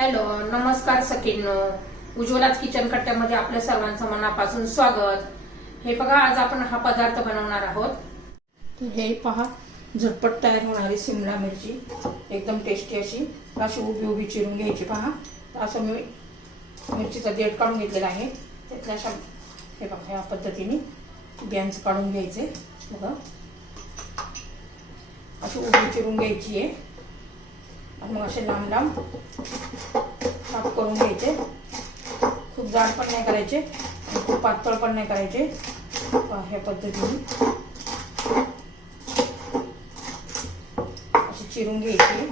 Hello, नमस्कार सखींनो. उज्ज्वलाच kitchen कट्ट्यामध्ये आपल्या सर्वांचं मनापासून स्वागत. हे बघा, आज आपण हा पदार्थ बनवणार आहोत. हे पहा, झटपट तयार होणारी शिमला मिरची, एकदम टेस्टी अशी उभी उभी चिरून घ्यायची. पहा, असं मी मिरचीचा देठ काढून घेतलेला आहे. त्यातल्या अशा हे बघा, या पद्धतीने बियांचं काढून घ्यायचे. बघा, अशी उभी चिरून घ्यायची आहे. मग असे लांब लांब काप करून घ्यायचे. खूप जाड पण नाही करायचे, खूप पातळ पण नाही करायचे. ह्या पद्धतीने अशी चिरून घ्यायची.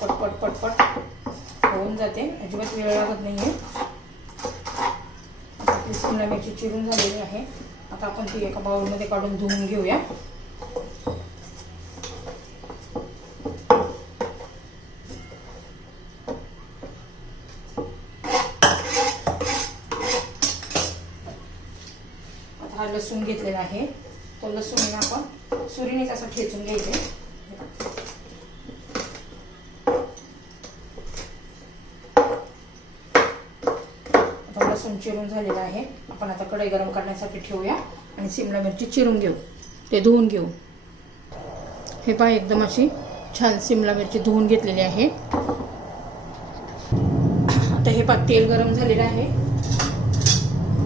पटपट पटपट होऊन जाते, अजिबात वेळ लागत नाहीये. आता आपली शिमला मिरची चिरून झालेली आहे. आता आपण ती एका बाउलमध्ये काढून धुवून घेऊया. हा लसूण घेतलेला आहे, तो लसूण आपण सुरीनेच असं ठेचून घ्यायचे. आता लसूण चिरून झालेला आहे. आपण आता कढई गरम करण्यासाठी ठेवूया आणि शिमला मिरची चिरून घेऊ, ते धुवून घेऊ. हे पहा, एकदम अशी छान शिमला मिरची धुवून घेतलेली आहे. आता हे पहा, तेल गरम झालेलं आहे.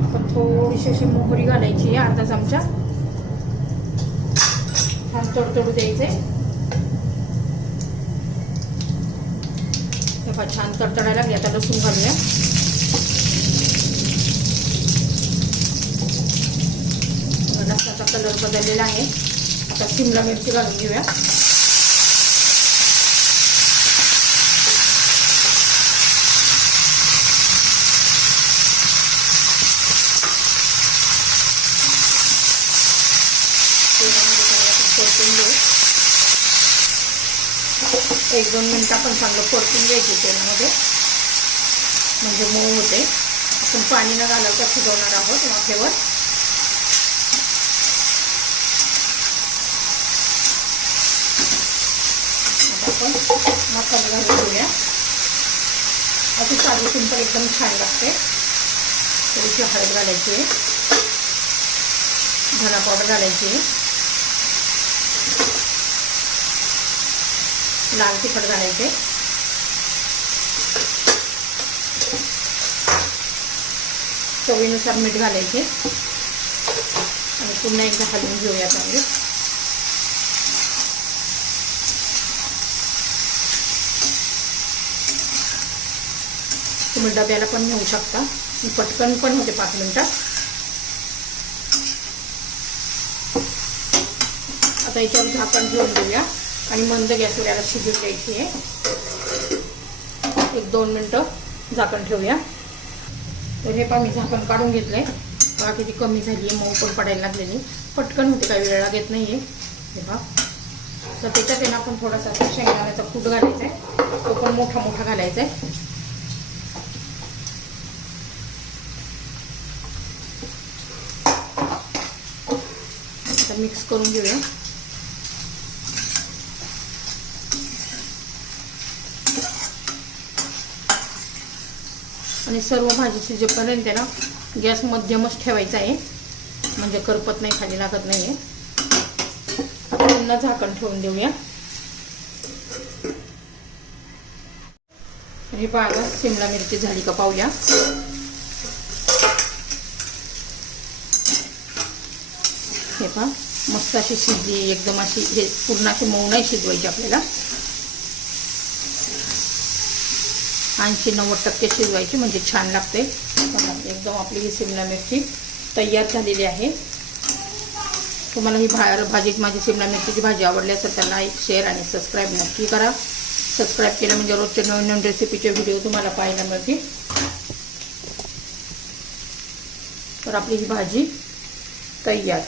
आपण थोडीशी अशी मोहरी घालायची आहे, अर्धा चमचा. छान तडतडू द्यायचे. हे पहा, छान तडतडायला लागले. आता लसूण घालूया. लसणाचा कलर बदललेला आहे. आता शिमला मिरची घालून घेऊया. एक दोन मिनिट आपण चांगलं परतून घ्यायचे तेलामध्ये, म्हणजे मऊ होते. आपण पाणी न घालवता शिजवणार आहोत वाफेवर. आता आपण मसाला घालून घेऊया. अशी साधी सिंपल एकदम छान लागते. थोडीशी हळद घालायची आहे, धना पावडर घालायची आहे, लाल तिखट घालायचे, चवीनुसार मीठ घालायचे आणि पुन्हा एकदा हलवून घेऊया चांगले. तुम्ही डब्याला पण नेऊ शकता, पटकन पण होते 5 मिनिटात. आता याच्यावर झाकण ठेवून देऊया आणि मंद गॅसवर याला शिजवून द्यायची आहे. 1-2 मिनिटं झाकण ठेवूया. तर हे पहा, मी झाकण काढून घेतलंय. पहा किती कमी झाली आहे, मऊ पण पडायला लागलेली. पटकन होते, काही वेळ लागत नाहीये. हे पहा, तर त्याच्यात आहे ना आपण थोडासा शेंगदाण्याचा कूट घालायचा आहे. तो पण मोठा मोठा घालायचा आहे. आता मिक्स करून घेऊया. आणि सर्व भाजी शिजेपर्यंत ना गॅस मध्यमच ठेवायचा आहे, म्हणजे करपत नाही, खाली लागत नाहीये. पुन्हा झाकण ठेवून देऊया. हे पहा, शिमला मिरची झाली का पाहूया. हे पहा, मस्त अशी शिजली एकदम. अशी हे पूर्ण अशी मऊ नाही शिजवायची आपल्याला, 80-90% शिजवायची, म्हणजे छान लागते. एकदम आपली ही शिमला मिरची तयार झालेली आहे. तुम्हाला ही भाजीत माझी शिमला मिरचीची भाजी आवडली असेल तर लाईक, शेअर आणि सबस्क्राईब नक्की करा. सबस्क्राईब केलं म्हणजे रोजच्या नवीन नवीन रेसिपीचे व्हिडिओ तुम्हाला पाहायला मिळतील. तर आपली ही भाजी तयार.